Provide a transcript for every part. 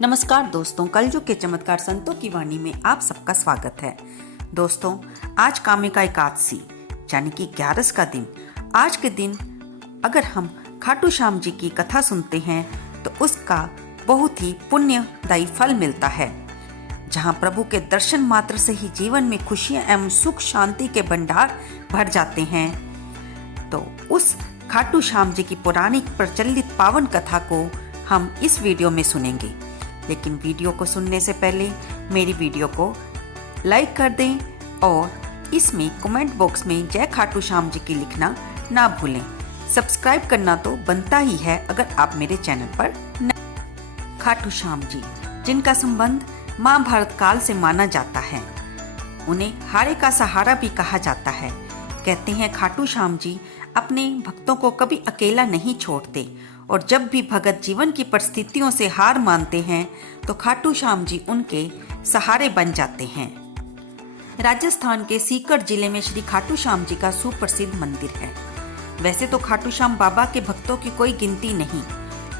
नमस्कार दोस्तों, कलयुग के चमत्कार संतों की वाणी में आप सबका स्वागत है। दोस्तों, आज कामिका एकादशी यानी कि 11 का दिन। आज के दिन अगर हम खाटू श्याम जी की कथा सुनते हैं तो उसका बहुत ही पुण्यदायी फल मिलता है। जहां प्रभु के दर्शन मात्र से ही जीवन में खुशियां एवं सुख शांति के भंडार भर जाते हैं, तो उस खाटू श्याम जी की पौराणिक प्रचलित पावन कथा को हम इस वीडियो में सुनेंगे। लेकिन वीडियो को सुनने से पहले मेरी वीडियो को लाइक कर दें और इसमें कमेंट बॉक्स में जय खाटू श्याम जी की लिखना ना भूलें। सब्सक्राइब करना तो बनता ही है अगर आप मेरे चैनल पर खाटू श्याम जी, जिनका संबंध महाभारत काल से माना जाता है, उन्हें हारे का सहारा भी कहा जाता है। कहते हैं खाटू श्याम जी अपने भक्तों को कभी अकेला नहीं छोड़ते और जब भी भगत जीवन की परिस्थितियों से हार मानते हैं तो खाटू श्याम जी उनके सहारे बन जाते हैं। राजस्थान के सीकर जिले में श्री खाटू श्याम जी का सुप्रसिद्ध मंदिर है। वैसे तो खाटू श्याम बाबा के भक्तों की कोई गिनती नहीं,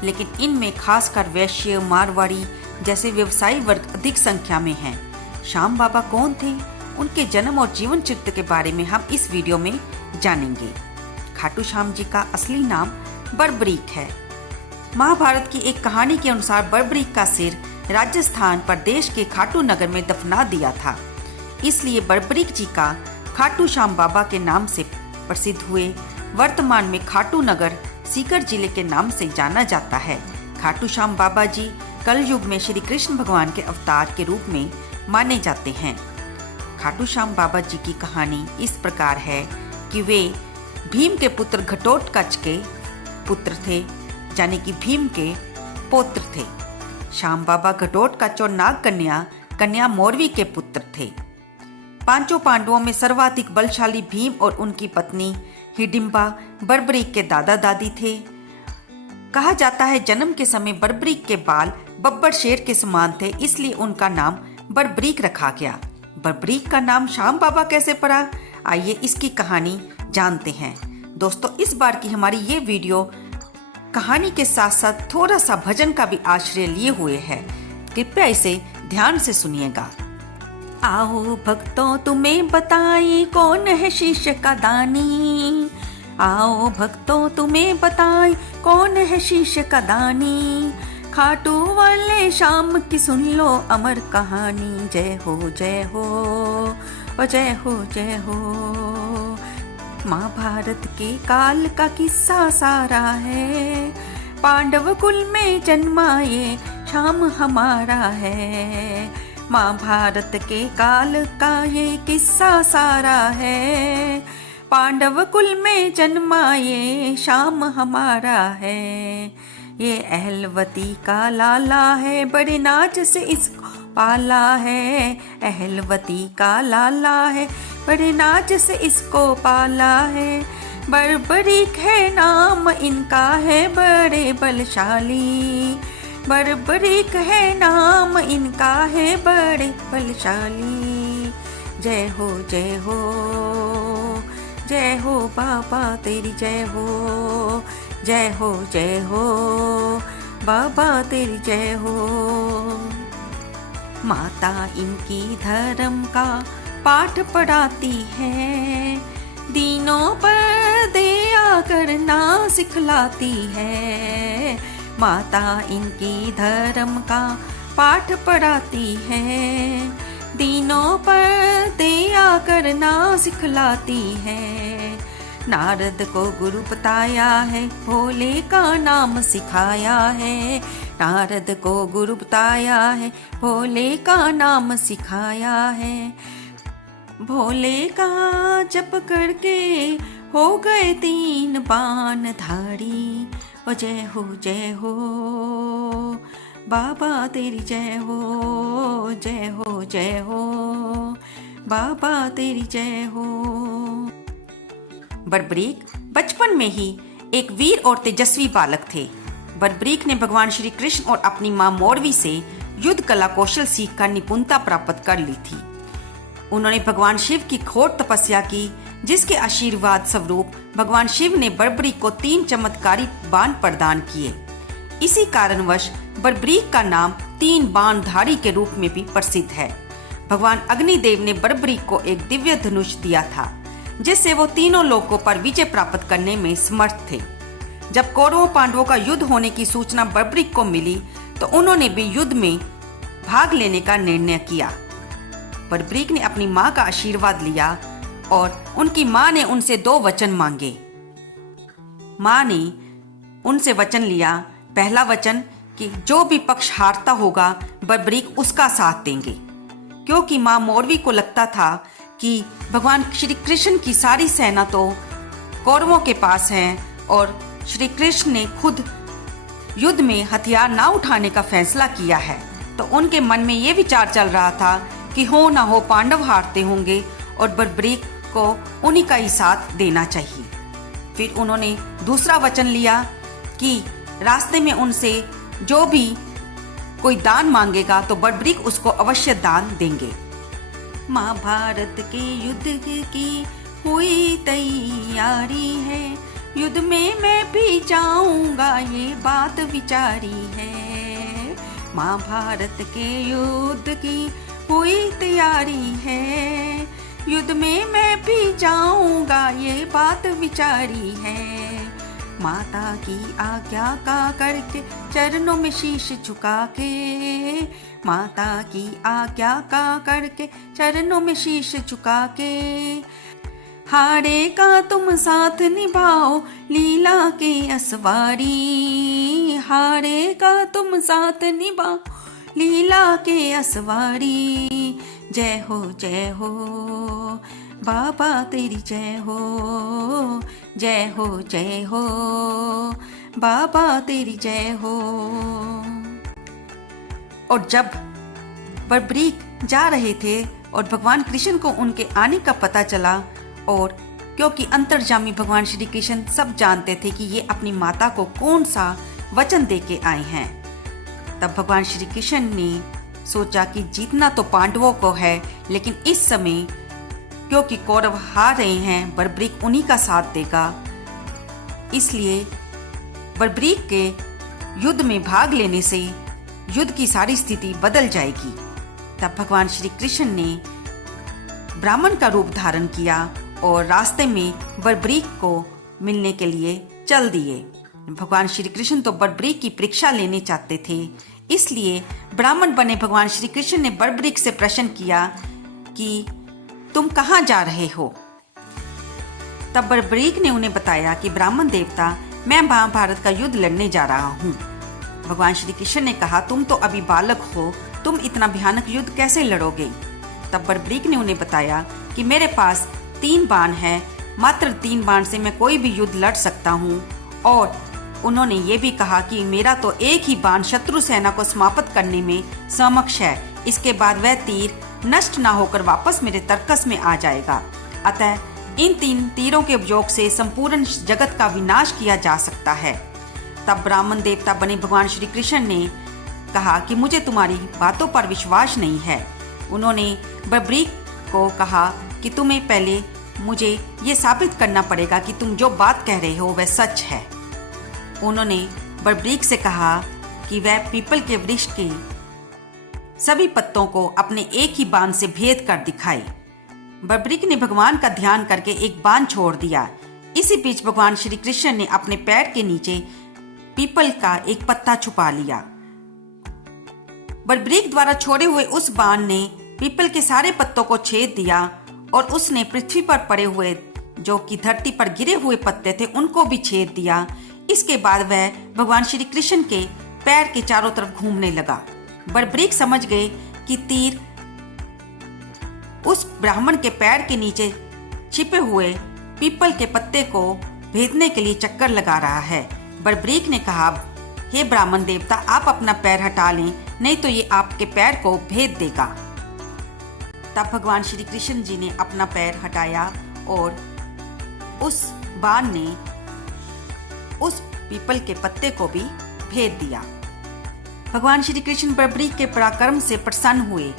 लेकिन इनमें खासकर वैश्य, मारवाड़ी जैसे व्यवसायी वर्ग अधिक संख्या में हैं। श्याम बाबा कौन थे, उनके जन्म और जीवन चरित्र के बारे में हम इस वीडियो में जानेंगे। खाटू श्याम जी का असली नाम बर्बरीक है। महाभारत की एक कहानी के अनुसार बर्बरीक का सिर राजस्थान प्रदेश के खाटू नगर में दफना दिया था, इसलिए बर्बरीक जी का खाटू श्याम बाबा के नाम से प्रसिद्ध हुए। वर्तमान में खाटू नगर सीकर जिले के नाम से जाना जाता है। खाटू श्याम बाबा जी कलयुग में श्री कृष्ण भगवान के अवतार के रूप में माने जाते हैं। खाटू श्याम बाबा जी की कहानी इस प्रकार है कि वे भीम के पुत्र घटोत्कच के पुत्र थे, यानी कि भीम के पौत्र थे। श्याम बाबा घटोत्कच और नाग कन्या मोरवी के पुत्र थे। पांचों पांडवों में सर्वाधिक बलशाली भीम और उनकी पत्नी हिडिंबा बर्बरीक के दादा दादी थे। कहा जाता है जन्म के समय बर्बरीक के बाल बब्बर शेर के समान थे, इसलिए उनका नाम बर्बरीक रखा गया। बर्बरीक का नाम श्याम बाबा कैसे पड़ा, आइए इसकी कहानी जानते हैं। दोस्तों, इस बार की हमारी ये वीडियो कहानी के साथ साथ थोड़ा सा भजन का भी आश्रय लिए हुए है। कृपया इसे ध्यान से सुनिएगा। आओ भक्तों तुम्हें बताए कौन है शीश का दानी, आओ भक्तों तुम्हें बताए कौन है शीश का दानी, खाटू वाले श्याम की सुन लो अमर कहानी। जय हो जय हो जय हो जय हो। महाभारत के काल का किस्सा सारा है, पांडव कुल में जन्मा ये श्याम हमारा है। महाभारत के काल का ये किस्सा सारा है, पांडव कुल में जन्मा ये श्याम हमारा है। ये अहलवती का लाला है, बड़े नाच से इसको पाला है। अहलवती का लाला है, बड़े नाच से इसको पाला है। बर्बरीक है नाम इनका है बड़े बलशाली, बर्बरीक है नाम इनका है बड़े बलशाली। जय हो जय हो जय हो बाबा तेरी जय हो, जय हो जय हो बाबा तेरी जय हो। माता इनकी धर्म का पाठ पढ़ाती है, दीनों पर दया करना सिखलाती है। माता इनकी धर्म का पाठ पढ़ाती है, दीनों पर दया करना सिखलाती है। नारद को गुरु बताया है, भोले का नाम सिखाया है। नारद को गुरु बताया है, भोले का नाम सिखाया है। भोले का जप करके हो गए 3 बाण धारी। ओ जय हो बाबा तेरी जय हो, जय हो बाबा तेरी जय हो। बर्बरीक बचपन में ही एक वीर और तेजस्वी बालक थे। बर्बरीक ने भगवान श्री कृष्ण और अपनी मां मोरवी से युद्ध कला कौशल सीखकर निपुणता प्राप्त कर ली थी। उन्होंने भगवान शिव की घोर तपस्या की, जिसके आशीर्वाद स्वरूप भगवान शिव ने बर्बरीक को 3 चमत्कारी बाण प्रदान किए। इसी कारणवश बर्बरीक का नाम तीन बाणधारी के रूप में भी प्रसिद्ध है। भगवान अग्निदेव ने बर्बरीक को एक दिव्य धनुष दिया था, जिससे वो तीनों लोकों पर विजय प्राप्त करने में समर्थ थे। जब कौरवों पांडवों का युद्ध होने की सूचना बर्बरीक को मिली तो उन्होंने भी युद्ध में भाग लेने का निर्णय किया। बर्बरीक ने अपनी मां का आशीर्वाद लिया और उनकी मां ने उनसे 2 वचन मांगे। मां ने उनसे वचन लिया, पहला वचन कि जो भी पक्ष हारता होगा बर्बरीक उसका साथ देंगे, क्योंकि मां मौरवी को लगता था कि भगवान श्री कृष्ण की सारी सेना तो कौरवों के पास है और श्री कृष्ण ने खुद युद्ध में हथियार ना उठाने का फैसला किया है। तो उनके मन में ये विचार चल रहा था कि हो ना हो पांडव हारते होंगे और बर्बरीक को उन्हीं का ही साथ देना चाहिए। फिर उन्होंने दूसरा वचन लिया कि रास्ते में उनसे जो भी कोई दान मांगेगा तो बर्बरीक उसको अवश्य दान देंगे। महाभारत के युद्ध की हुई तैयारी है, युद्ध में मैं भी जाऊंगा ये बात विचारी है। महाभारत के युद्ध की हुई तैयारी है, युद्ध में मैं भी जाऊंगा ये बात विचारी है। माता की आज्ञा का करके चरणों में शीश झुका के, माता की आज्ञा का करके चरणों में शीश झुका के, हारेगा तुम साथ निभाओ लीला के असवारी, हारेगा तुम साथ निभाओ लीला के असवारी। जय हो बाबा तेरी जय हो, जय हो बाबा तेरी जय हो। और जब बर्बरीक जा रहे थे और भगवान कृष्ण को उनके आने का पता चला, और क्योंकि अंतर्जामी भगवान श्री कृष्ण सब जानते थे कि ये अपनी माता को कौन सा वचन दे के आए हैं, तब भगवान श्री कृष्ण ने सोचा कि जीतना तो पांडवों को है, लेकिन इस समय क्योंकि कौरव हार रहे हैं, बर्बरीक उन्हीं का साथ देगा, इसलिए बर्बरीक के युद्ध में भाग लेने से युद्ध की सारी स्थिति बदल जाएगी। तब भगवान श्री कृष्ण ने ब्राह्मण का रूप धारण किया और रास्ते में बर्बरीक को मिलने के लिए चल दिए। भगवान श्री कृष्ण तो बर्बरीक की परीक्षा लेने चाहते थे, इसलिए ब्राह्मण बने भगवान श्री कृष्ण ने बर्बरीक से प्रश्न किया कि तुम कहाँ जा रहे हो। तब बर्बरीक ने उन्हें बताया कि ब्राह्मण देवता, मैं महाभारत का युद्ध लड़ने जा रहा हूँ। भगवान श्री कृष्ण ने कहा, तुम तो अभी बालक हो, तुम इतना भयानक युद्ध कैसे लड़ोगे। तब बर्बरीक ने उन्हें बताया कि मेरे पास 3 बाण है, मात्र 3 बाण से मैं कोई भी युद्ध लड़ सकता हूँ। और उन्होंने ये भी कहा कि मेरा तो एक ही बाण शत्रु सेना को समाप्त करने में समक्ष है, इसके बाद वह तीर नष्ट ना होकर वापस मेरे तरकस में आ जाएगा। अतः इन 3 तीरों के उपयोग से संपूर्ण जगत का विनाश किया जा सकता है। तब ब्राह्मण देवता बने भगवान श्री कृष्ण ने कहा कि मुझे तुम्हारी बातों पर विश्वास नहीं है। उन्होंने बर्बरीक को कहा कि तुम्हें पहले मुझे ये साबित करना पड़ेगा कि तुम जो बात कह रहे हो वह सच है। उन्होंने बर्बरीक से कहा कि वह पीपल के वृक्ष के सभी पत्तों को अपने एक ही बाण से भेद कर दिखाए। बर्बरीक ने भगवान का ध्यान करके एक बाण छोड़ दिया। इसी बीच भगवान श्री कृष्ण ने अपने पैर के नीचे पीपल का एक पत्ता छुपा लिया। बर्बरीक द्वारा छोड़े हुए उस बाण ने पीपल के सारे पत्तों को छेद दिया और उसने पृथ्वी पर पड़े हुए, जो कि धरती पर गिरे हुए पत्ते थे, उनको भी छेद दिया। इसके बाद वह भगवान श्री कृष्ण के पैर के चारों तरफ घूमने लगा। बर्बरीक समझ गए कि तीर उस ब्राह्मण के पैर के नीचे छिपे हुए पीपल के पत्ते को भेदने के लिए चक्कर लगा रहा है। बर्बरीक ने कहा, हे ब्राह्मण देवता, आप अपना पैर हटा लें, नहीं तो ये आपके पैर को भेद देगा। तब भगवान श्री कृष्ण जी ने अपना पैर हटाया और उस बाण ने उस पीपल के पत्ते को भी भेद दिया। भगवान श्री कृष्ण बर्बरीक के पराक्रम से प्रसन्न हुए,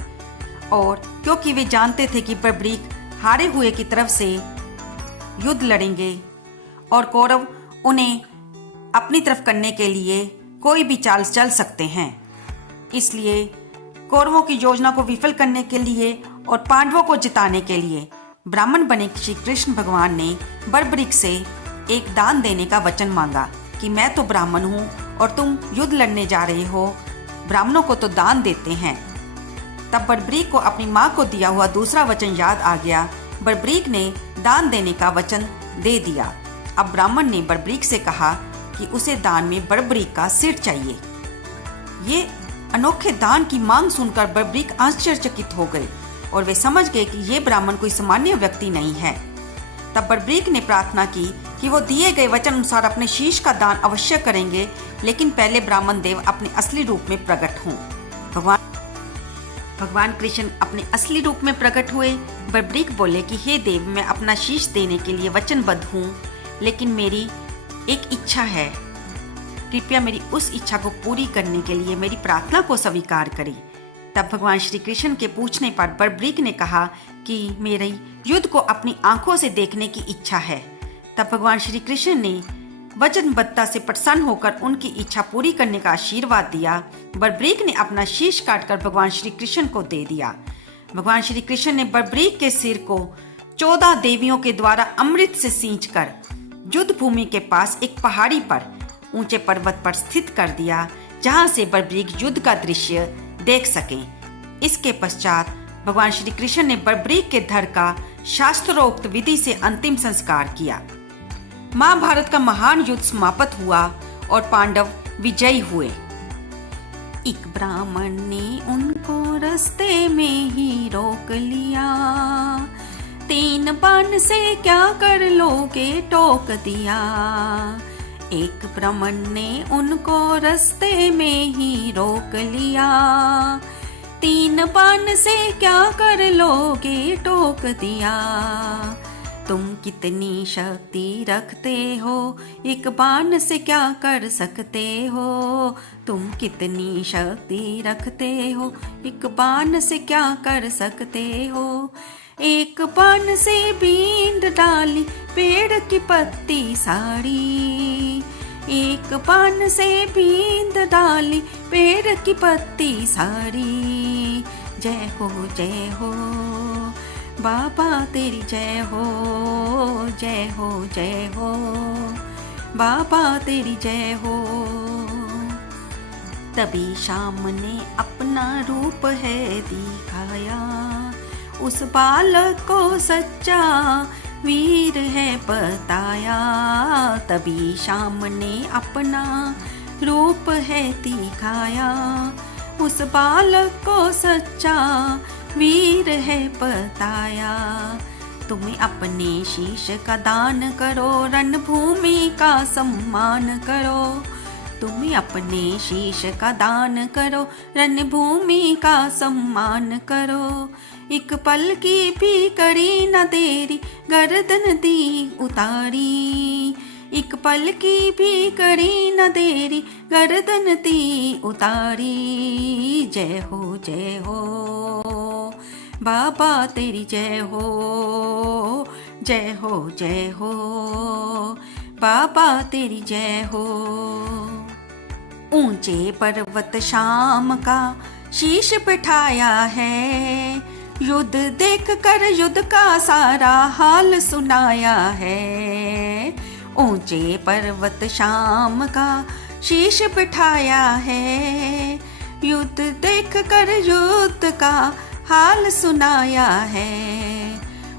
और क्योंकि वे जानते थे कि बर्बरीक हारे हुए की तरफ से युद्ध लड़ेंगे और कौरव उन्हें अपनी तरफ करने के लिए कोई भी चाल चल सकते हैं, इसलिए कौरवों की योजना को विफल करने के लिए और पांडवों को जिताने के लिए ब्राह्मण बने श्री कृष्ण भगवान ने बर्बरीक से एक दान देने का वचन मांगा कि मैं तो ब्राह्मण हूँ और तुम युद्ध लड़ने जा रहे हो, ब्राह्मणों को तो दान देते हैं। तब बर्बरीक को अपनी माँ को दिया हुआ दूसरा वचन याद आ गया। बर्बरीक ने दान देने का वचन दे दिया। अब ब्राह्मण ने बर्बरीक से कहा कि उसे दान में बर्बरीक का सिर चाहिए। ये अनोखे दान की मांग सुनकर बर्बरीक आश्चर्यचकित हो गए और वे समझ गए कि ये ब्राह्मण कोई सामान्य व्यक्ति नहीं है। तब बर्बरीक ने प्रार्थना की कि वो दिए गए वचन अनुसार अपने शीश का दान अवश्य करेंगे, लेकिन पहले ब्राह्मण देव अपने असली रूप में प्रकट हों। भगवान कृष्ण अपने असली रूप में प्रकट हुए। बर्बरीक बोले कि हे देव, मैं अपना शीश देने के लिए वचनबद्ध हूँ, लेकिन मेरी एक इच्छा है, कृपया मेरी उस इच्छा को पूरी करने के लिए मेरी प्रार्थना को स्वीकार करें। तब भगवान श्री कृष्ण के पूछने पर बर्बरीक ने कहा कि मेरी युद्ध को अपनी आंखों से देखने की इच्छा है। तब भगवान श्री कृष्ण ने वचनबद्धता से प्रसन्न होकर उनकी इच्छा पूरी करने का आशीर्वाद दिया। बर्बरीक ने अपना शीश काटकर भगवान श्री कृष्ण को दे दिया। भगवान श्री कृष्ण ने बर्बरीक के सिर को 14 देवियों के द्वारा अमृत से सींचकर युद्ध भूमि के पास एक पहाड़ी पर ऊंचे पर्वत पर स्थित कर दिया, जहां से बर्बरीक युद्ध का दृश्य देख सकें। इसके पश्चात भगवान श्री कृष्ण ने बर्बरीक के धड़ का शास्त्रोक्त विधि से अंतिम संस्कार किया। महाभारत का महान युद्ध समाप्त हुआ और पांडव विजयी हुए। एक ब्राह्मण ने उनको रास्ते में ही रोक लिया, 3 बाण से क्या कर लोगे टोक दिया। एक ब्राह्मण ने उनको रास्ते में ही रोक लिया, 3 बाण से क्या कर लोगे टोक दिया। तुम कितनी शक्ति रखते हो, एक बाण से क्या कर सकते हो। तुम कितनी शक्ति रखते हो, एक बाण से क्या कर सकते हो। एक बाण से बींद डाली पेड़ की पत्ती साड़ी, एक बाण से बींद डाली पेड़ की पत्ती साड़ी। जय हो बाबा तेरी जय हो, जय हो बाबा तेरी जय हो। तभी शाम ने अपना रूप है दिखाया, उस बालक को सच्चा वीर है बताया। तभी शाम ने अपना रूप है दिखाया, उस बालक को सच्चा वीर है बताया। तुम्हें अपने शीश का दान करो, रणभूमि का सम्मान करो। तुम्हें अपने शीश का दान करो, रणभूमि का सम्मान करो। एक पल की भी करी न देरी, गर्दन दी उतारी। एक पल की भी करी न देरी, गर्दन दी उतारी। जय हो बाबा तेरी जय हो, जय हो बाबा तेरी जय हो। ऊंचे पर्वत शाम का शीश बिठाया है, युद्ध देख कर युद्ध का सारा हाल सुनाया है। ऊंचे पर्वत शाम का शीश बिठाया है, युद्ध देख कर युद्ध का हाल सुनाया है।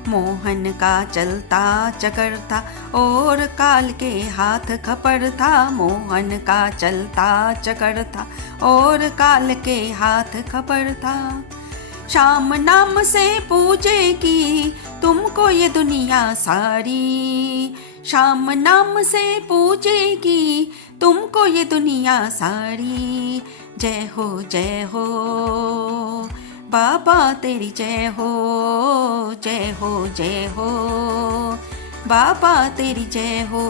मोहन का चलता चकर था और काल के हाथ खपर था। मोहन का चलता चकर था और काल के हाथ खपर था। शाम नाम से पूजेगी तुमको ये दुनिया सारी। शाम नाम से पूजेगी तुमको ये दुनिया सारी। जय हो बाबा तेरी जय हो, जय हो बाबा तेरी जय हो।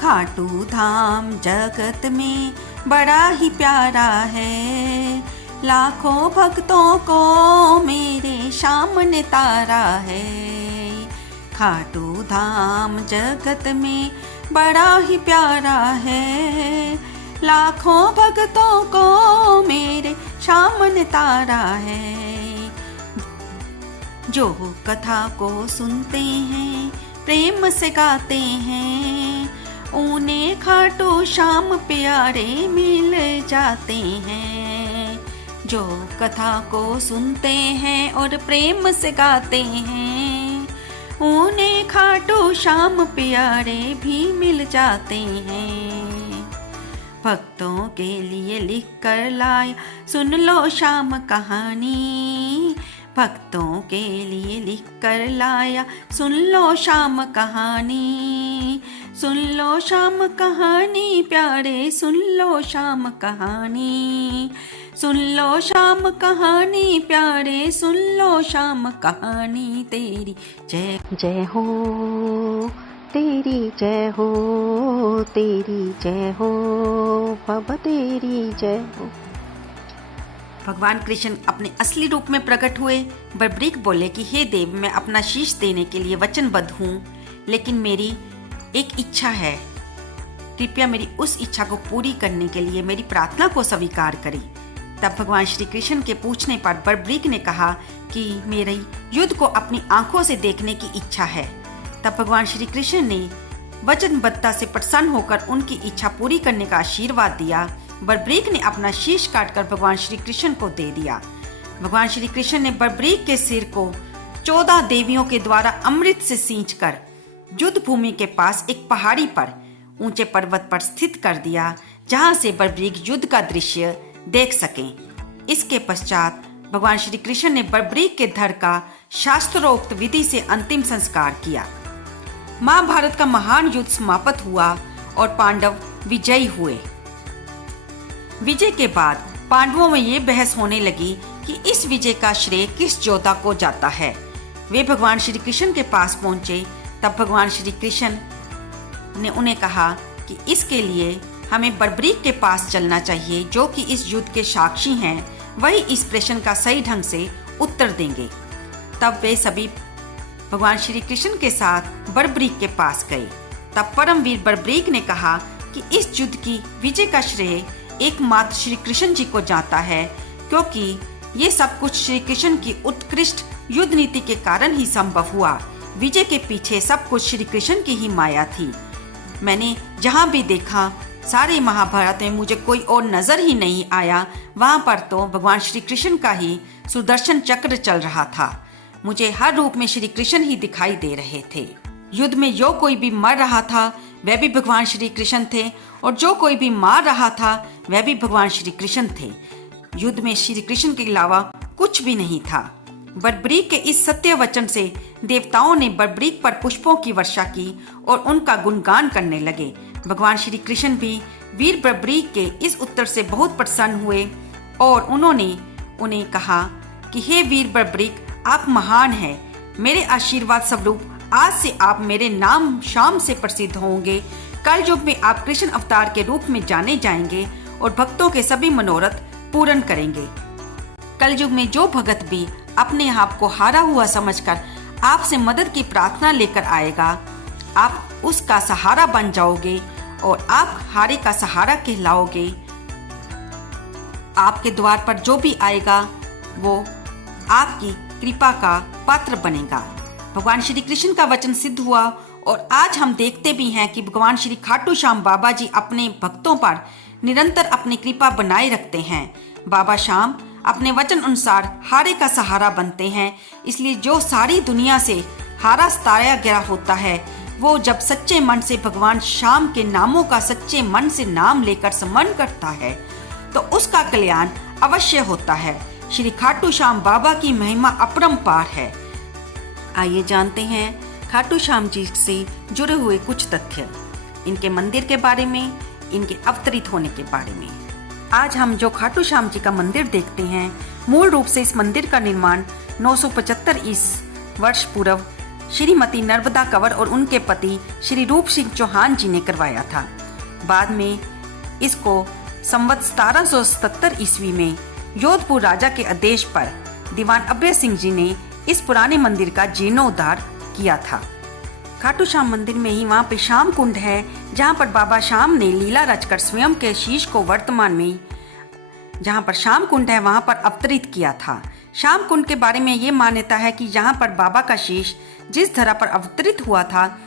खाटू धाम जगत में बड़ा ही प्यारा है, लाखों भक्तों को मेरे सामने तारा है। खाटू धाम जगत में बड़ा ही प्यारा है, लाखों भक्तों को मेरे सामने तारा है। जो कथा को सुनते हैं प्रेम से गाते हैं, उन्हें खाटू श्याम प्यारे मिल जाते हैं। जो कथा को सुनते हैं और प्रेम से गाते हैं, उन्हें खाटू श्याम प्यारे भी मिल जाते हैं। भक्तों के लिए लिख कर लाया सुन लो श्याम कहानी, भक्तों के लिए लिख कर लाया सुन लो श्याम कहानी। सुन लो श्याम कहानी प्यारे, सुन लो श्याम कहानी। सुन लो श्याम कहानी प्यारे, सुन लो श्याम कहानी। तेरी जय जय हो, तेरी जय हो, तेरी जय हो बाबा, तेरी जय हो। भगवान कृष्ण अपने असली रूप में प्रकट हुए। बर्बरीक बोले कि हे देव, मैं अपना शीश देने के लिए वचनबद्ध हूँ, लेकिन मेरी एक इच्छा है। कृपया मेरी उस इच्छा को पूरी करने के लिए मेरी प्रार्थना को स्वीकार करें। तब भगवान श्री कृष्ण के पूछने पर बर्बरीक ने कहा कि मेरी युद्ध को अपनी आंखों से देखने की इच्छा है। तब भगवान श्री कृष्ण ने वचनबद्धता से प्रसन्न होकर उनकी इच्छा पूरी करने का आशीर्वाद दिया। बर्बरीक ने अपना शीश काटकर भगवान श्री कृष्ण को दे दिया। भगवान श्री कृष्ण ने बर्बरीक के सिर को 14 देवियों के द्वारा अमृत से सींचकर युद्ध भूमि के पास एक पहाड़ी पर ऊंचे पर्वत पर स्थित कर दिया, जहां से बर्बरीक युद्ध का दृश्य देख सके। इसके पश्चात भगवान श्री कृष्ण ने बर्बरीक के धड़ का शास्त्रोक्त विधि से अंतिम संस्कार किया। महाभारत का महान युद्ध समाप्त हुआ और पांडव विजयी हुए। विजय के बाद पांडवों में ये बहस होने लगी कि इस विजय का श्रेय किस योद्धा को जाता है। वे भगवान श्री कृष्ण के पास पहुंचे। तब भगवान श्री कृष्ण ने उन्हें कहा कि इसके लिए हमें बर्बरीक के पास चलना चाहिए, जो कि इस युद्ध के साक्षी हैं। वही इस प्रश्न का सही ढंग से उत्तर देंगे। तब वे सभी भगवान श्री कृष्ण के साथ बर्बरीक के पास गए। तब परमवीर बर्बरीक ने कहा कि इस युद्ध की विजय का श्रेय एकमात्र श्री कृष्ण जी को जाता है, क्योंकि ये सब कुछ श्री कृष्ण की उत्कृष्ट युद्ध नीति के कारण ही संभव हुआ। विजय के पीछे सब कुछ श्री कृष्ण की ही माया थी। मैंने जहाँ भी देखा सारे महाभारत में मुझे कोई और नजर ही नहीं आया। वहाँ पर तो भगवान श्री कृष्ण का ही सुदर्शन चक्र चल रहा था। मुझे हर रूप में श्री कृष्ण ही दिखाई दे रहे थे। युद्ध में जो कोई भी मर रहा था वह भी भगवान श्री कृष्ण थे, और जो कोई भी मार रहा था वह भी भगवान श्री कृष्ण थे। युद्ध में श्री कृष्ण के अलावा कुछ भी नहीं था। बर्बरीक के इस सत्य वचन से देवताओं ने बर्बरीक पर पुष्पों की वर्षा की और उनका गुणगान करने लगे। भगवान श्री कृष्ण भी वीर बर्बरीक के इस उत्तर से बहुत प्रसन्न हुए और उन्होंने उन्हें कहा कि हे वीर बर्बरीक, आप महान हैं। मेरे आशीर्वाद स्वरूप आज से आप मेरे नाम शाम से प्रसिद्ध होंगे। कल युग में आप कृष्ण अवतार के रूप में जाने जाएंगे और भक्तों के सभी मनोरथ पूर्ण करेंगे। कल युग में जो भगत भी अपने आप को हारा हुआ समझकर आपसे मदद की प्रार्थना लेकर आएगा, आप उसका सहारा बन जाओगे और आप हारे का सहारा कहलाओगे। आपके द्वार पर जो भी आएगा वो आपकी कृपा का पात्र बनेगा। भगवान श्री कृष्ण का वचन सिद्ध हुआ और आज हम देखते भी हैं कि भगवान श्री खाटू श्याम बाबा जी अपने भक्तों पर निरंतर अपनी कृपा बनाए रखते हैं। बाबा श्याम अपने वचन अनुसार हारे का सहारा बनते हैं। इसलिए जो सारी दुनिया से हारा सताया गया होता है, वो जब सच्चे मन से भगवान श्याम के नामों का सच्चे मन से नाम लेकर स्मरण करता है तो उसका कल्याण अवश्य होता है। श्री खाटू श्याम बाबा की महिमा अपरंपार है। आइए जानते हैं खाटू श्याम जी से जुड़े हुए कुछ तथ्य, इनके मंदिर के बारे में, इनके अवतरित होने के बारे में। आज हम जो खाटू श्याम जी का मंदिर देखते हैं, मूल रूप से इस मंदिर का निर्माण 975 ईसा वर्ष पूर्व श्रीमती नर्मदा कंवर और उनके पति श्री रूप सिंह चौहान जी ने करवाया था। बाद में इसको संवत 1777 ईस्वी में जोधपुर राजा के आदेश पर दीवान अभय सिंह जी ने इस पुराने मंदिर का जीर्णोद्धार किया था। खाटू श्याम मंदिर में ही वहाँ पे श्याम कुंड है, जहाँ पर बाबा श्याम ने लीला रचकर स्वयं के शीश को वर्तमान में जहाँ पर श्याम कुंड है वहाँ पर अवतरित किया था। श्याम कुंड के बारे में ये मान्यता है कि जहाँ पर बाबा का शीश जिस धरा पर अवतरित हुआ था,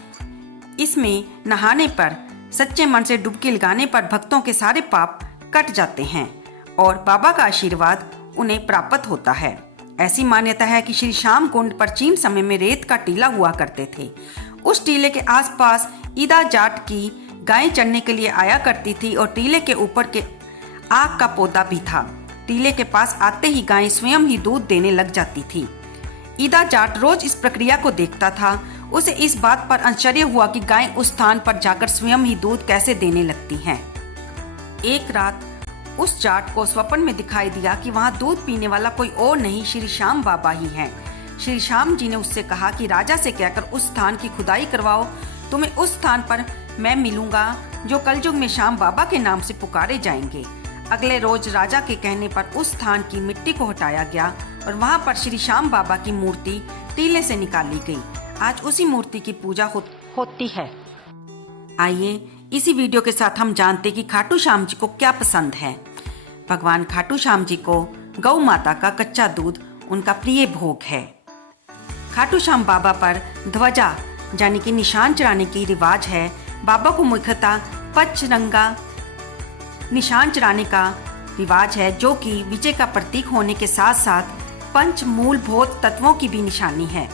इसमें नहाने पर, सच्चे मन से डुबकी लगाने पर भक्तों के सारे पाप कट जाते हैं और बाबा का आशीर्वाद उन्हें प्राप्त होता है। ऐसी मान्यता है कि श्री श्याम कुंड प्राचीन समय में रेत का टीला हुआ करते थे। उस टीले के आसपास ईदा जाट की गायें चरने के लिए आया करती थी और टीले के ऊपर के आग का पौधा भी था। टीले के पास आते ही गायें स्वयं ही दूध देने लग जाती थी। ईदा जाट रोज इस प्रक्रिया को देखता था। उसे इस बात पर आश्चर्य हुआ कि गायें उस स्थान पर जाकर स्वयं ही दूध कैसे देने लगती हैं। एक रात उस जाट को स्वप्न में दिखाई दिया कि वहां दूध पीने वाला कोई और नहीं, श्री श्याम बाबा ही हैं। श्री श्याम जी ने उससे कहा कि राजा से कहकर उस स्थान की खुदाई करवाओ, तुम्हें उस स्थान पर मैं मिलूंगा जो कलयुग में श्याम बाबा के नाम से पुकारे जाएंगे। अगले रोज राजा के कहने पर उस स्थान की मिट्टी को हटाया गया और वहां पर श्री श्याम बाबा की मूर्ति टीले से निकाली गई। आज उसी मूर्ति की पूजा होती है। आइए इसी वीडियो के साथ हम जानते कि खाटू श्याम जी को क्या पसंद है। भगवान खाटू श्याम जी को गौ माता का कच्चा दूध उनका प्रिय भोग है। खाटू श्याम बाबा पर ध्वजा यानी कि निशान चढ़ाने की रिवाज है। बाबा को मुख्यतः पचरंगा निशान चढ़ाने का रिवाज है, जो कि विजय का प्रतीक होने के साथ साथ पंच मूलभूत तत्वों की भी निशानी है।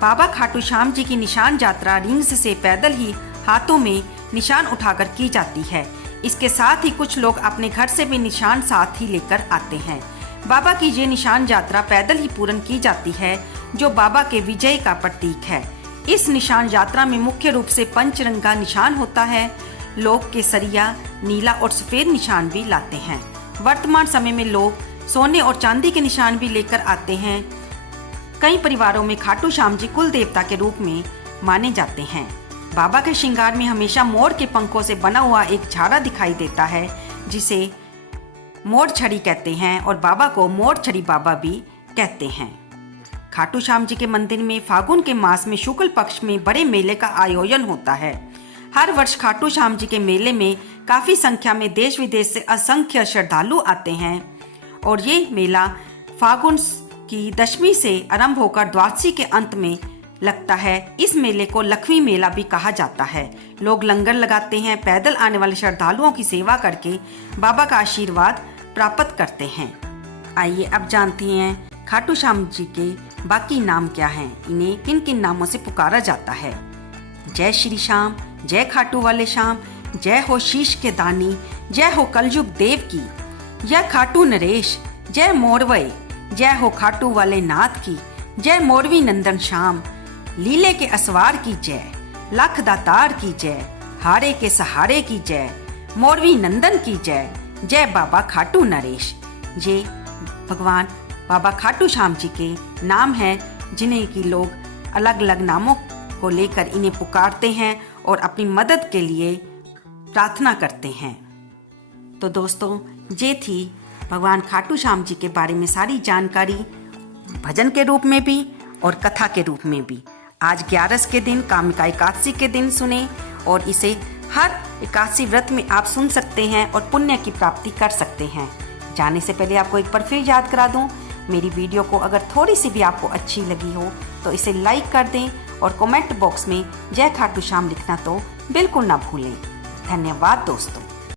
बाबा खाटू श्याम जी की निशान यात्रा रिंग्स से पैदल ही हाथों में निशान उठाकर की जाती है। इसके साथ ही कुछ लोग अपने घर से भी निशान साथ ही लेकर आते हैं। बाबा की ये निशान यात्रा पैदल ही पूर्ण की जाती है, जो बाबा के विजय का प्रतीक है। इस निशान यात्रा में मुख्य रूप से पंचरंगा निशान होता है। लोग केसरिया, नीला और सफेद निशान भी लाते हैं। वर्तमान समय में लोग सोने और चांदी के निशान भी लेकर आते हैं। कई परिवारों में खाटू श्याम जी कुल देवता के रूप में माने जाते हैं। बाबा के श्रृंगार में हमेशा मोर के पंखों से बना हुआ एक झाड़ा दिखाई देता है, जिसे मोर छड़ी कहते हैं और बाबा को मोर छड़ी बाबा भी कहते हैं। खाटू श्याम जी के मंदिर में फागुन के मास में शुक्ल पक्ष में बड़े मेले का आयोजन होता है। हर वर्ष खाटू श्याम जी के मेले में काफी संख्या में देश विदेश से असंख्य श्रद्धालु आते हैं और ये मेला फागुन की दशमी से आरंभ होकर द्वादशी के अंत में लगता है। इस मेले को लक्ष्मी मेला भी कहा जाता है। लोग लंगर लगाते हैं, पैदल आने वाले श्रद्धालुओं की सेवा करके बाबा का आशीर्वाद प्राप्त करते हैं। आइए अब जानते हैं खाटू श्याम जी के बाकी नाम क्या हैं, इन्हें किन किन नामों से पुकारा जाता है। जय श्री श्याम, जय खाटू वाले श्याम, जय हो शीश के दानी, जय हो कलयुग देव की, जय खाटू नरेश, जय मोरवई, जय हो खाटू वाले नाथ की, जय मोरवी नंदन श्याम, लीले के असवार की जय, लख दातार की जय, हारे के सहारे की जय, मोरवी नंदन की जय, जय बाबा खाटू नरेश। ये भगवान बाबा खाटू श्याम जी के नाम हैं, जिन्हें कि लोग अलग अलग नामों को लेकर इन्हें पुकारते हैं और अपनी मदद के लिए प्रार्थना करते हैं। तो दोस्तों, ये थी भगवान खाटू श्याम जी के बारे में सारी जानकारी, भजन के रूप में भी और कथा के रूप में भी। आज 11 के दिन कामिका एकादशी के दिन सुने और इसे हर एकादशी व्रत में आप सुन सकते हैं और पुण्य की प्राप्ति कर सकते हैं। जाने से पहले आपको एक बार फिर याद करा दूं, मेरी वीडियो को अगर थोड़ी सी भी आपको अच्छी लगी हो तो इसे लाइक कर दें और कमेंट बॉक्स में जय खाटू श्याम लिखना तो बिल्कुल ना भूलें। धन्यवाद दोस्तों।